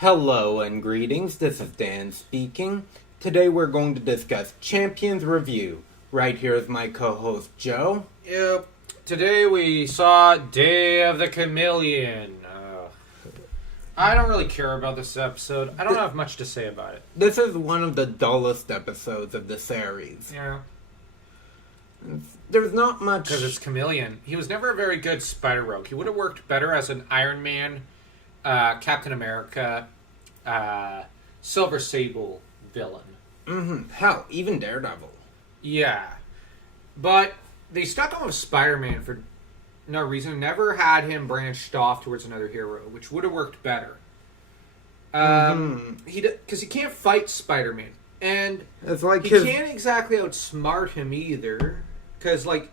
Hello and greetings, this is Dan speaking. Today we're going to discuss Champions Review. Right here is my co-host Joe. Yep. Today we saw Day of the Chameleon. I don't really care about this episode. I don't have much to say about it. This is one of the dullest episodes of the series. Yeah. There's not much... Because it's Chameleon. He was never a very good Spider-Rogue. He would have worked better as an Iron Man, Captain America, Silver Sable villain. Hell, even Daredevil. Yeah. But they stuck him with Spider-Man for no reason. Never had him branched off towards another hero, which would have worked better. Because he can't fight Spider-Man. And it's like he can't exactly outsmart him either. Because, like,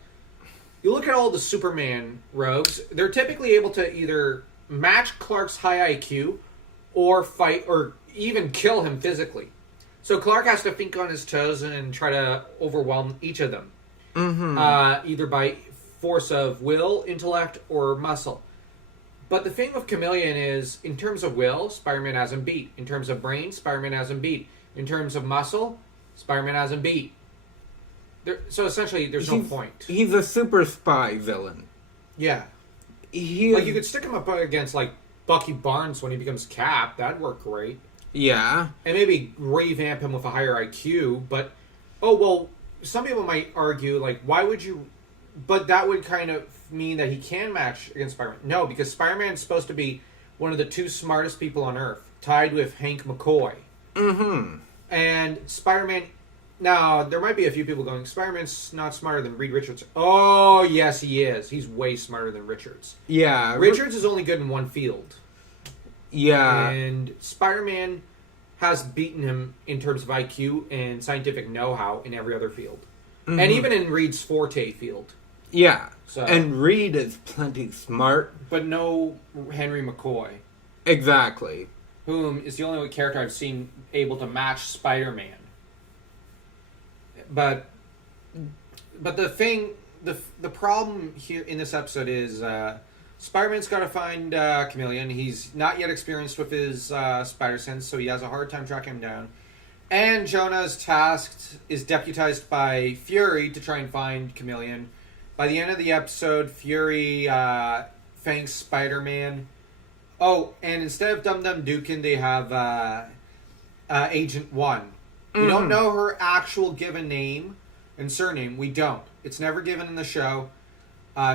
you look at all the Superman rogues, they're typically able to either match Clark's high IQ or fight or even kill him physically. So Clark has to think on his toes and try to overwhelm each of them. Either by force of will, intellect, or muscle. But the thing with Chameleon is, in terms of will, Spider-Man has him beat. In terms of brain, Spider-Man has him beat. In terms of muscle, Spider-Man has him beat. So essentially, there's no point. He's a super spy villain. Yeah. Like, you could stick him up against, like, Bucky Barnes when he becomes Cap. That'd work great. Yeah. And maybe revamp him with a higher IQ. But, oh, well, some people might argue, like, why would you... But that would kind of mean that he can match against Spider-Man. No, because Spider-Man's supposed to be one of the two smartest people on Earth, tied with Hank McCoy. And Spider-Man... Now, there might be a few people going, Spider-Man's not smarter than Reed Richards. Oh, yes, he is. He's way smarter than Richards. Yeah. Richards is only good in one field. Yeah. And Spider-Man has beaten him in terms of IQ and scientific know-how in every other field. And even in Reed's forte field. Yeah. So, and Reed is plenty smart. But no Henry McCoy. Exactly. Whom is the only character I've seen able to match Spider-Man. But the thing, the problem here in this episode is Spider-Man's got to find Chameleon. He's not yet experienced with his spider sense, so he has a hard time tracking him down. And Jonah is deputized by Fury to try and find Chameleon. By the end of the episode, Fury thanks Spider-Man. Oh, and instead of Dum Dum Dukin, they have Agent 1. We don't know her actual given name and surname. We don't. It's never given in the show.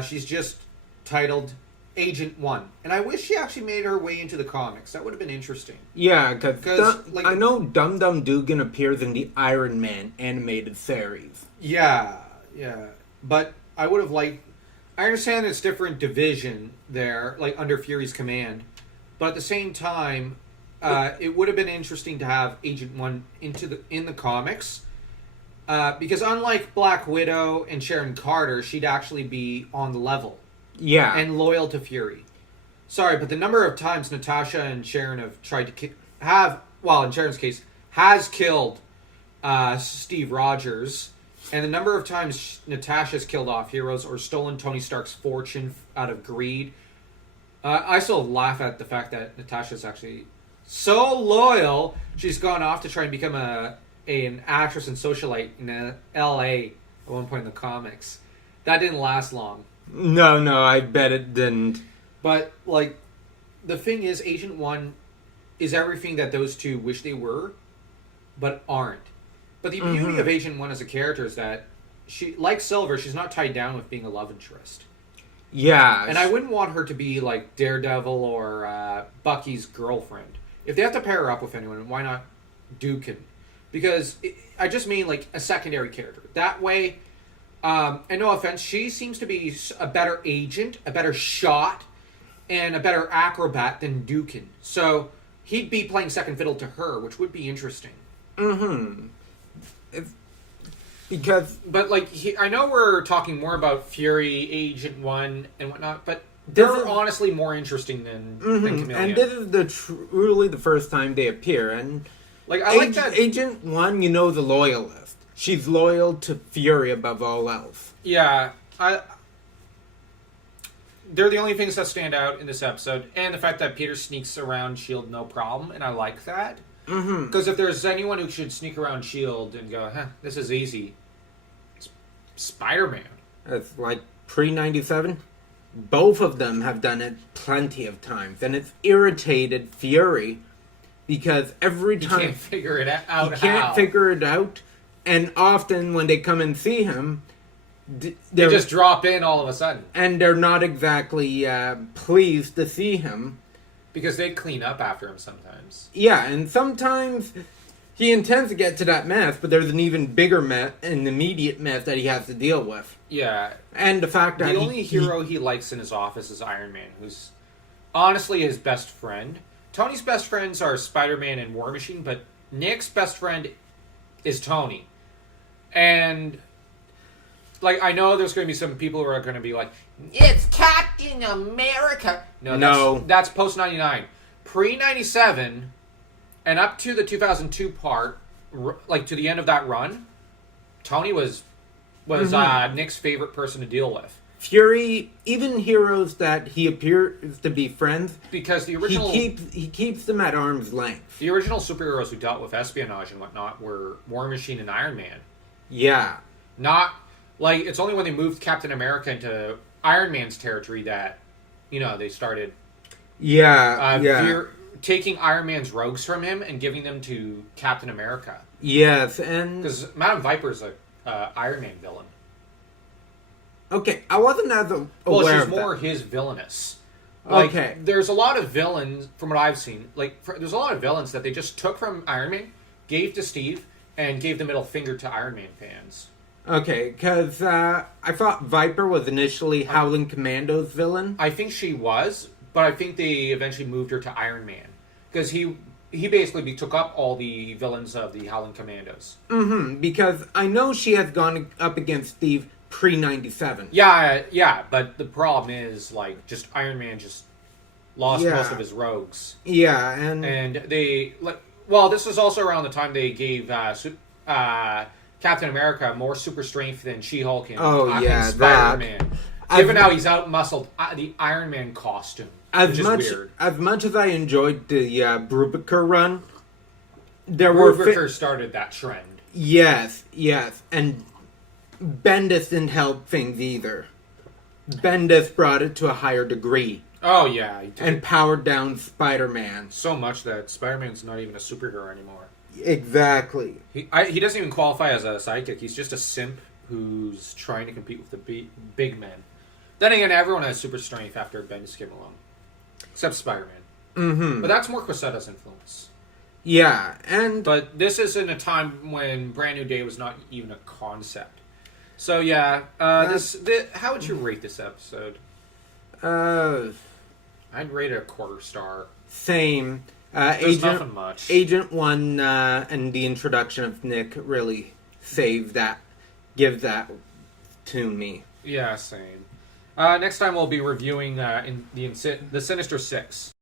She's just titled Agent 1. And I wish she actually made her way into the comics. That would have been interesting. Yeah, because I know Dum Dum Dugan appears in the Iron Man animated series. Yeah. But I would have liked... I understand it's different division there, like under Fury's command. But at the same time... it would have been interesting to have Agent 1 in the comics. Because unlike Black Widow and Sharon Carter, she'd actually be on the level. Yeah. And loyal to Fury. Sorry, but the number of times Natasha and Sharon have tried to in Sharon's case, has killed Steve Rogers. And the number of times Natasha's killed off heroes or stolen Tony Stark's fortune out of greed. I still laugh at the fact that Natasha's actually... so loyal, she's gone off to try and become an actress and socialite in L.A. at one point in the comics. That didn't last long. No, I bet it didn't. But, like, the thing is, Agent 1 is everything that those two wish they were, but aren't. But the beauty of Agent 1 as a character is that, she, like Silver, she's not tied down with being a love interest. Yeah. And I wouldn't want her to be, like, Daredevil or Bucky's girlfriend. If they have to pair her up with anyone, why not Dukin? Because I just mean like a secondary character. That way, and no offense, she seems to be a better agent, a better shot, and a better acrobat than Dukin. So he'd be playing second fiddle to her, which would be interesting. But like, I know we're talking more about Fury, Agent 1, and whatnot, but they're honestly more interesting than Chameleon. And this is truly the first time they appear. And like, I like that Agent 1, the loyalist. She's loyal to Fury above all else. Yeah, they're the only things that stand out in this episode, and the fact that Peter sneaks around S.H.I.E.L.D. no problem, and I like that. Because if there's anyone who should sneak around S.H.I.E.L.D. and go, this is easy, it's Spider-Man. It's like pre-97. Both of them have done it plenty of times, and it's irritated Fury because every time He can't figure it out. he can't figure it out, and often when they come and see him, they just drop in all of a sudden, and they're not exactly pleased to see him because they clean up after him sometimes. Yeah, and sometimes he intends to get to that mess, but there's an even bigger mess, an immediate mess that he has to deal with. Yeah. And the fact that the only hero he likes in his office is Iron Man, who's honestly his best friend. Tony's best friends are Spider-Man and War Machine, but Nick's best friend is Tony. And, like, I know there's going to be some people who are going to be like, it's Captain America. No. That's post-99. Pre-97, and up to the 2002 part, like, to the end of that run, Tony was Nick's favorite person to deal with. Fury, even heroes that he appears to be friends, because the original he keeps them at arm's length. The original superheroes who dealt with espionage and whatnot were War Machine and Iron Man. Yeah, not like it's only when they moved Captain America into Iron Man's territory that they started. Taking Iron Man's rogues from him and giving them to Captain America. Yes, and because Madame Viper's a Iron Man villain. Okay, I wasn't as aware she's of more that. his villainous. Like, okay. There's a lot of villains, from what I've seen, there's a lot of villains that they just took from Iron Man, gave to Steve, and gave the middle finger to Iron Man fans. Okay, because I thought Viper was initially Howling Commando's villain. I think she was, but I think they eventually moved her to Iron Man. Because he basically took up all the villains of the Howling Commandos. Because I know she has gone up against Steve pre-97. Yeah, but the problem is, just Iron Man just lost most of his rogues. Yeah, and they, this was also around the time they gave Captain America more super strength than She-Hulk and Spider-Man. Given how he's out-muscled the Iron Man costume. Which is weird. As much as I enjoyed the Brubaker run, Brubaker started that trend. Yes, and Bendis didn't help things either. Bendis brought it to a higher degree. Oh, yeah. He did. And powered down Spider-Man. So much that Spider-Man's not even a superhero anymore. Exactly. He doesn't even qualify as a sidekick. He's just a simp who's trying to compete with the big men. Then again, everyone has super strength after Bendis came along. Except Spider-Man. But that's more Quesada's influence. Yeah, But this is in a time when Brand New Day was not even a concept. So yeah, how would you rate this episode? I'd rate it a 1/4 star. Same. There's nothing much. Agent 1 and the introduction of Nick really gives that to me. Yeah, same. Next time we'll be reviewing the Sinister Six.